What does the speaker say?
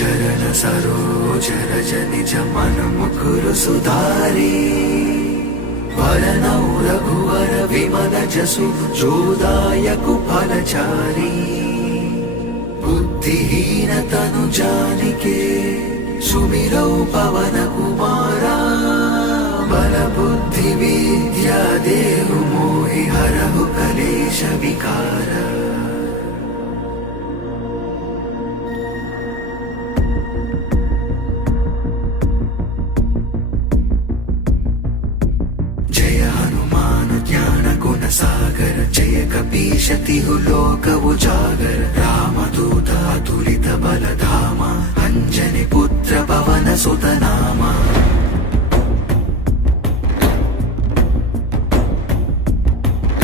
చరణ సరోజరజ నిజ మనముకురు సుధారి వరనౌ రఘువర విమల జసు జోదాయకు ఫలచారి బుద్ధిహీన తను జానికే సుమిరౌ పవన కుమారా బల బుద్ధి విద్యా దేహు మోహి హరహు కలేశ వికార జయ హనుమాన్ జ్ఞాన గుణ సాగర జయ కపీశతిహు లోక ఉజాగర రామదూత అతులిత బలధామ అంజని పుత్ర పవన సుత నామ